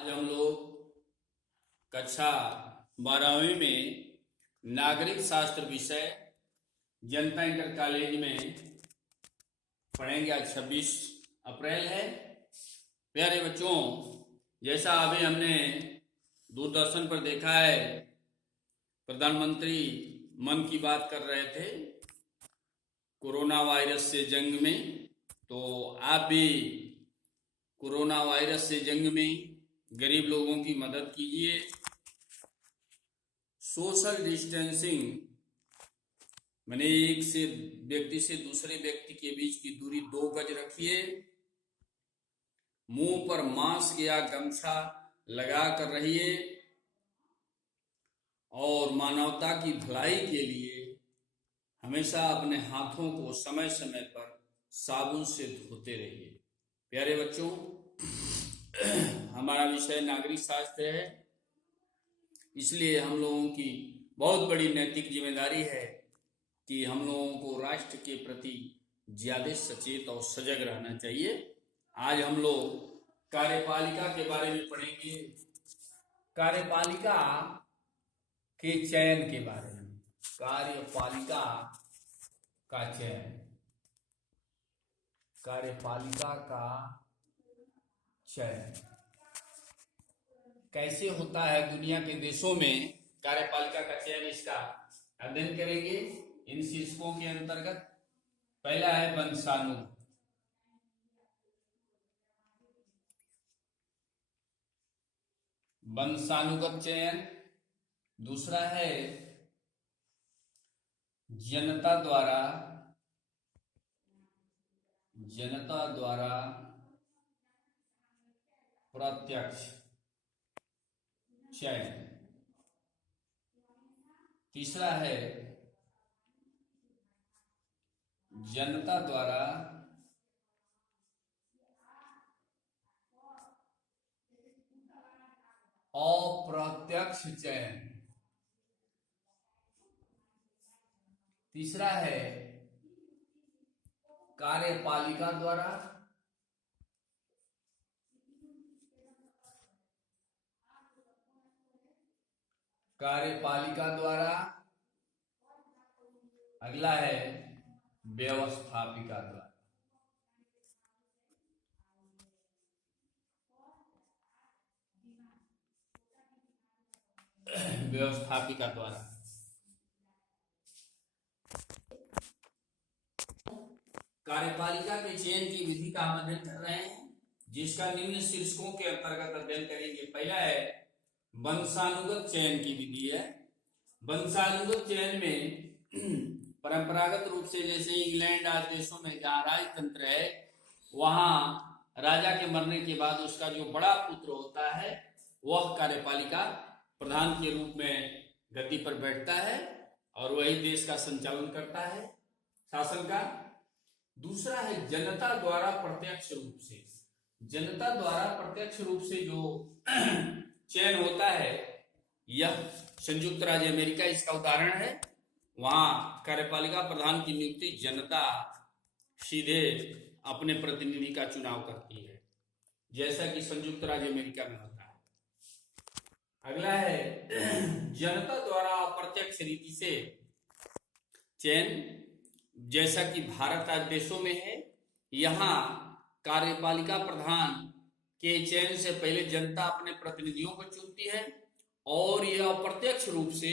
आज हम लोग कक्षा 12वीं में नागरिक शास्त्र विषय जनता इंटर कॉलेज में पढ़ेंगे। आज 26 अप्रैल है। प्यारे बच्चों, जैसा अभी हमने दूरदर्शन पर देखा है, प्रधानमंत्री मन की बात कर रहे थे कोरोना वायरस से जंग में, तो आप भी कोरोना वायरस से जंग में गरीब लोगों की मदद कीजिए। सोशल डिस्टेंसिंग माने एक से व्यक्ति से दूसरे व्यक्ति के बीच की दूरी 2 गज रखिए। मुंह पर मास्क या गमछा लगा कर रहिए और मानवता की भलाई के लिए हमेशा अपने हाथों को समय समय पर साबुन से धोते रहिए। प्यारे बच्चों, हमारा विषय नागरिक शास्त्र है, इसलिए हम लोगों की बहुत बड़ी नैतिक जिम्मेदारी है कि हम लोगों को राष्ट्र के प्रति ज्यादा सचेत और सजग रहना चाहिए। आज हम लोग कार्यपालिका के बारे में पढ़ेंगे, कार्यपालिका के चयन के बारे में। कार्यपालिका का चयन, कार्यपालिका का चयन कैसे होता है दुनिया के देशों में, कार्यपालिका का चयन, इसका अध्ययन करेंगे इन शीर्षकों के अंतर्गत। पहला है वंशानुगत, वंशानुगत चयन। दूसरा है जनता द्वारा प्रत्यक्ष चयन। तीसरा है जनता द्वारा अप्रत्यक्ष चयन। तीसरा है कार्यपालिका द्वारा अगला है व्यवस्थापिका द्वारा। व्यवस्थापिका द्वारा। कार्यपालिका के चयन की विधि का हम अध्ययन कर रहे हैं, जिसका निम्न शीर्षकों के अंतर्गत अध्ययन करेंगे। पहला है वंशानुगत चयन की विधि है। वंशानुगत चयन में परंपरागत रूप से, जैसे इंग्लैंड आदि देशों में जहाँ राजतंत्र है, वहां राजा के मरने के बाद उसका जो बड़ा पुत्र होता है वह कार्यपालिका प्रधान के रूप में गद्दी पर बैठता है और वही देश का संचालन करता है, शासन का। दूसरा है जनता द्वारा प्रत्यक्ष रूप से। जनता द्वारा प्रत्यक्ष रूप से जो चयन होता है, यह संयुक्त राज्य अमेरिका इसका उदाहरण है। वहां कार्यपालिका प्रधान की नियुक्ति जनता सीधे अपने प्रतिनिधि का चुनाव करती है, जैसा कि संयुक्त राज्य अमेरिका में होता है। अगला है जनता द्वारा अप्रत्यक्ष रीति से चयन, जैसा कि भारत आदि देशों में है। यहाँ कार्यपालिका प्रधान के चयन से पहले जनता अपने प्रतिनिधियों को चुनती है और यह अप्रत्यक्ष रूप से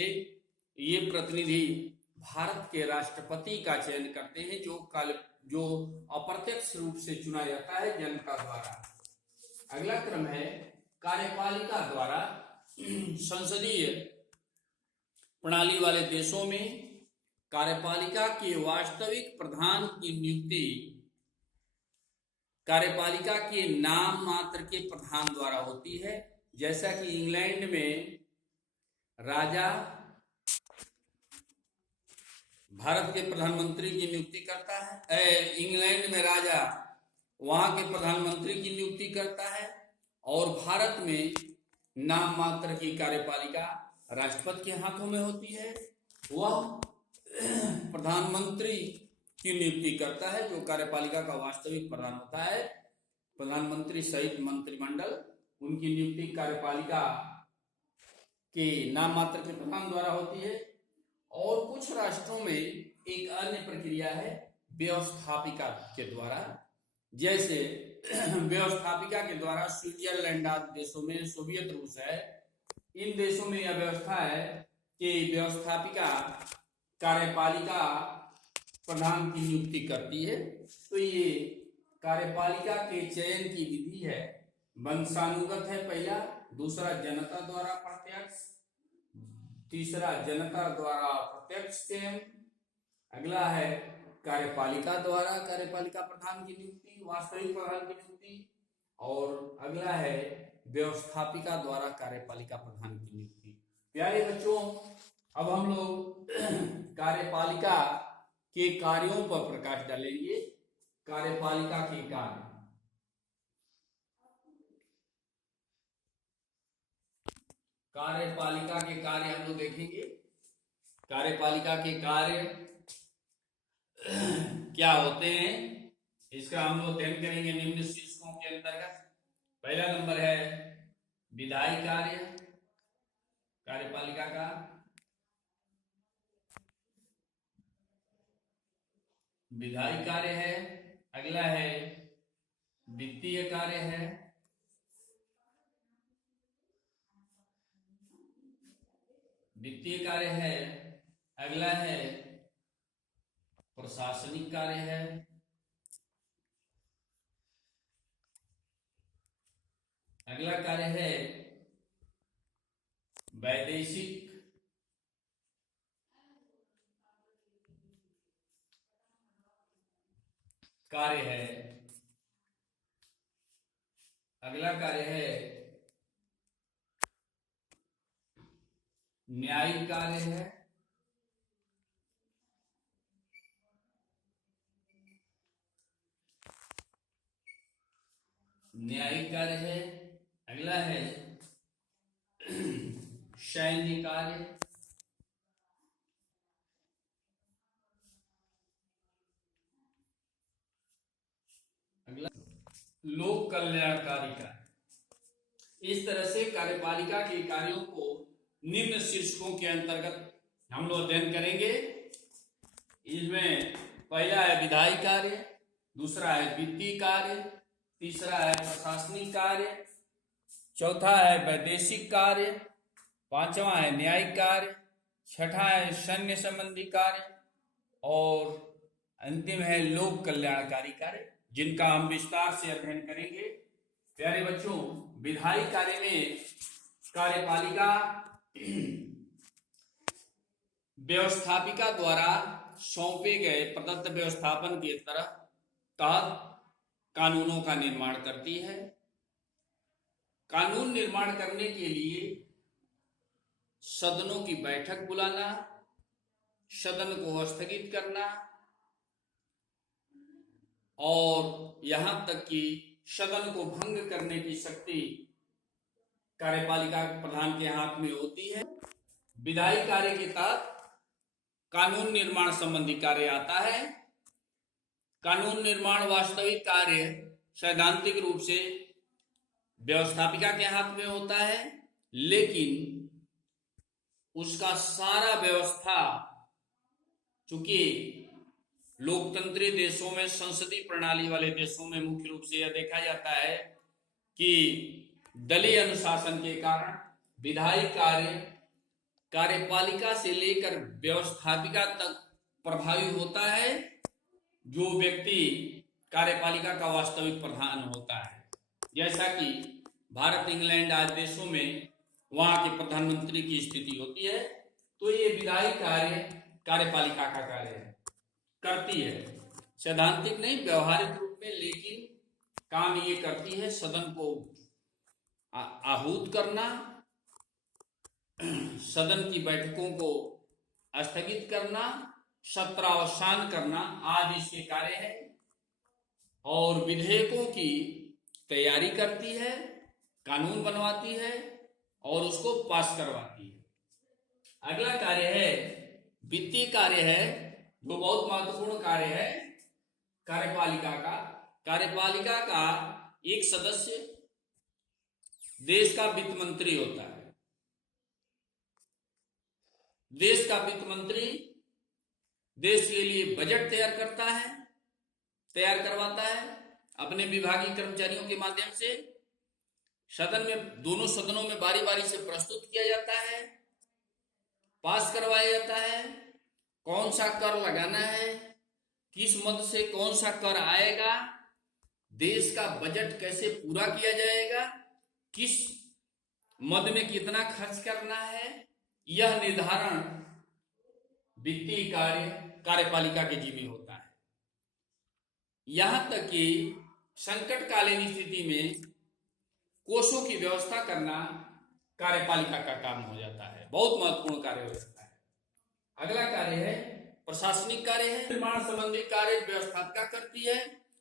ये प्रतिनिधि भारत के राष्ट्रपति का चयन करते हैं, जो अप्रत्यक्ष रूप से चुना जाता है जनता द्वारा। अगला क्रम है कार्यपालिका द्वारा। संसदीय प्रणाली वाले देशों में कार्यपालिका के वास्तविक प्रधान की नियुक्ति कार्यपालिका के नाम मात्र के प्रधान द्वारा होती है, जैसा कि इंग्लैंड में राजा भारत के प्रधानमंत्री की नियुक्ति करता है। इंग्लैंड में राजा वहां के प्रधानमंत्री की नियुक्ति करता है और भारत में नाम मात्र की कार्यपालिका राष्ट्रपति के हाथों में होती है। वह प्रधानमंत्री की नियुक्ति करता है, जो कार्यपालिका का वास्तविक प्रधान होता है। प्रधानमंत्री सहित मंत्रिमंडल उनकी नियुक्ति कार्यपालिका के नाम मात्र के प्रधान द्वारा होती है। और कुछ राष्ट्रों में एक अन्य प्रक्रिया है व्यवस्थापिका के द्वारा, जैसे व्यवस्थापिका के द्वारा स्विट्जरलैंड आदि देशों में, सोवियत रूस है, इन देशों में यह व्यवस्था है कि व्यवस्थापिका कार्यपालिका प्रधान की नियुक्ति करती है। तो ये कार्यपालिका के चयन की विधि है, वंशानुगत है पहला, दूसरा जनता द्वारा प्रत्यक्ष, तीसरा जनता द्वारा प्रत्यक्ष चयन, अगला है कार्यपालिका द्वारा कार्यपालिका प्रधान की नियुक्ति, वास्तविक प्रधान की नियुक्ति, और अगला है व्यवस्थापिका द्वारा कार्यपालिका प्रधान की नियुक्ति। प्यारे बच्चों, अब हम लोग कार्यपालिका के कार्यों पर प्रकाश डालेंगे। कार्यपालिका के कार्य, कार्यपालिका के कार्य हम लोग देखेंगे। कार्यपालिका के कार्य क्या होते हैं, इसका हम लोग अध्ययन करेंगे निम्न शीर्षकों के अंतर्गत। पहला नंबर है विधायी कार्य, कार्यपालिका का। विधायी कार्य है। अगला है वित्तीय कार्य है। वित्तीय कार्य है। अगला है प्रशासनिक कार्य है। अगला कार्य है वैदेशिक कार्य है। अगला कार्य है न्यायिक कार्य है। न्यायिक कार्य है। अगला है सैन्य कार्य। अगला लोक कल्याणकारी कार्य। इस तरह से कार्यपालिका के कार्यों को निम्न शीर्षकों के अंतर्गत हम लोग अध्ययन करेंगे। इसमें पहला है विधायी कार्य, दूसरा है वित्तीय कार्य, तीसरा है प्रशासनिक कार्य, चौथा है वैदेशिक कार्य, पांचवा है न्यायिक कार्य, छठा है सैन्य संबंधी कार्य, और अंतिम है लोक कल्याणकारी कार्य, जिनका हम विस्तार से अध्ययन करेंगे। प्यारे बच्चों, विधायी कार्य में कार्यपालिका व्यवस्थापिका द्वारा सौंपे गए प्रदत्त व्यवस्थापन के तहत कानूनों का निर्माण करती है। कानून निर्माण करने के लिए सदनों की बैठक बुलाना, सदन को स्थगित करना, और यहां तक कि सदन को भंग करने की शक्ति कार्यपालिका प्रधान के हाथ में होती है। विधायी कार्य के तहत कानून निर्माण संबंधी कार्य आता है। कानून निर्माण वास्तविक कार्य सैद्धांतिक रूप से व्यवस्थापिका के हाथ में होता है, लेकिन उसका सारा व्यवस्था, चूंकि लोकतंत्री देशों में, संसदीय प्रणाली वाले देशों में मुख्य रूप से यह देखा जाता है कि दलीय अनुशासन के कारण विधायी कार्य कार्यपालिका से लेकर व्यवस्थापिका तक प्रभावी होता है, जो व्यक्ति कार्यपालिका का वास्तविक प्रधान होता है। जैसा कि भारत, इंग्लैंड आदि देशों में वहां के प्रधानमंत्री की स्थिति होती है, तो ये विधायी कार्य कार्यपालिका का कार्य करती है। सैद्धांतिक नहीं, व्यवहारिक रूप में, लेकिन काम ये करती है सदन को आहूत करना, सदन की बैठकों को स्थगित करना, सत्रावसान करना आदि इसके कार्य है, और विधेयकों की तैयारी करती है, कानून बनवाती है और उसको पास करवाती है। अगला कार्य है वित्तीय कार्य है, जो बहुत महत्वपूर्ण कार्य है कार्यपालिका का। कार्यपालिका का एक सदस्य देश का वित्त मंत्री होता है। देश का वित्त मंत्री देश के लिए बजट तैयार करवाता है अपने विभागीय कर्मचारियों के माध्यम से। सदन में, दोनों सदनों में बारी बारी से प्रस्तुत किया जाता है, पास करवाया जाता है, कौन सा कर लगाना है, किस मद से कौन सा कर आएगा, देश का बजट कैसे पूरा किया जाएगा, किस मद में कितना खर्च करना है, यह निर्धारण वित्तीय कार्यपालिका के जिम्मे होता है। यहां तक कि संकटकालीन स्थिति में कोषों की व्यवस्था करना कार्यपालिका का काम हो जाता है, बहुत महत्वपूर्ण कार्य हो जाता है। अगला कार्य है प्रशासनिक कार्य है। निर्माण संबंधी कार्य व्यवस्थापिका करती है,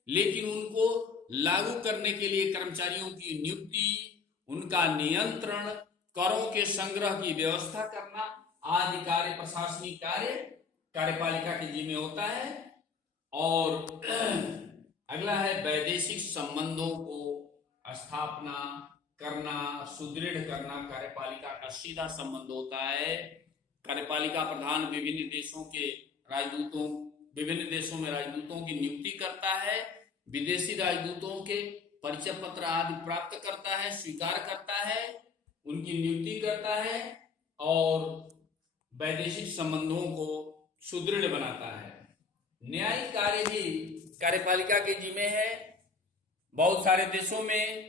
लेकिन उनको लागू करने के लिए कर्मचारियों की नियुक्ति, उनका नियंत्रण, करों के संग्रह की व्यवस्था करना आदि कार्य प्रशासनिक कार्य कार्यपालिका के जिम्मे होता है। और अगला है वैदेशिक संबंधों को स्थापना करना, सुदृढ़ करना कार्यपालिका का सीधा संबंध होता है। कार्यपालिका प्रधान विभिन्न देशों में राजदूतों की नियुक्ति करता है, विदेशी राजदूतों के परिचय पत्र आदि प्राप्त करता है, स्वीकार करता है, उनकी नियुक्ति करता है और वैदेशिक संबंधों को सुदृढ़ बनाता है। न्यायिक कार्य भी कार्यपालिका के जिम्मे है। बहुत सारे देशों में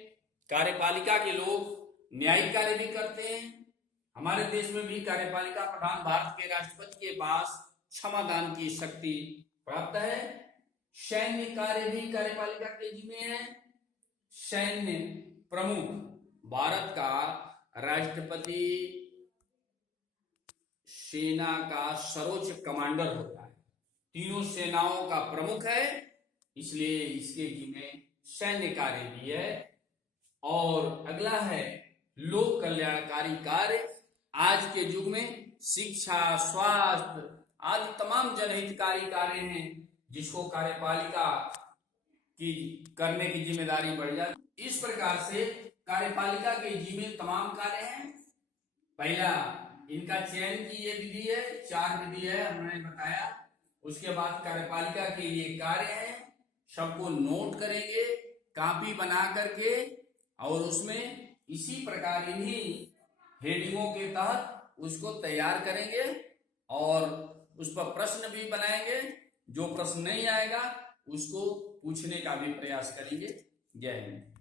कार्यपालिका के लोग न्यायिक कार्य भी करते हैं। हमारे देश में भी कार्यपालिका प्रधान भारत के राष्ट्रपति के पास क्षमादान की शक्ति प्राप्त है। सैन्य कार्य भी कार्यपालिका के जिम्मे है। सैन्य प्रमुख भारत का राष्ट्रपति सेना का सर्वोच्च कमांडर होता है, तीनों सेनाओं का प्रमुख है, इसलिए इसके जिम्मे सैन्य कार्य भी है। और अगला है लोक कल्याणकारी कार्य। आज के युग में शिक्षा, स्वास्थ्य आदि तमाम जनहितकारी कार्य हैं जिसको कार्यपालिका की करने की जिम्मेदारी बढ़ जाती। इस प्रकार से कार्यपालिका के जिम्मे तमाम कार्य हैं। पहला, इनका चयन की ये विधि है, 4 विधि है हमने बताया। उसके बाद कार्यपालिका के ये कार्य हैं, सबको नोट करेंगे कॉपी बना करके और उसमें इसी प्रकार इन्हीं हेडिंगों के तहत उसको तैयार करेंगे और उस पर प्रश्न भी बनाएंगे। जो प्रश्न नहीं आएगा उसको पूछने का भी प्रयास करेंगे। जय हिंद।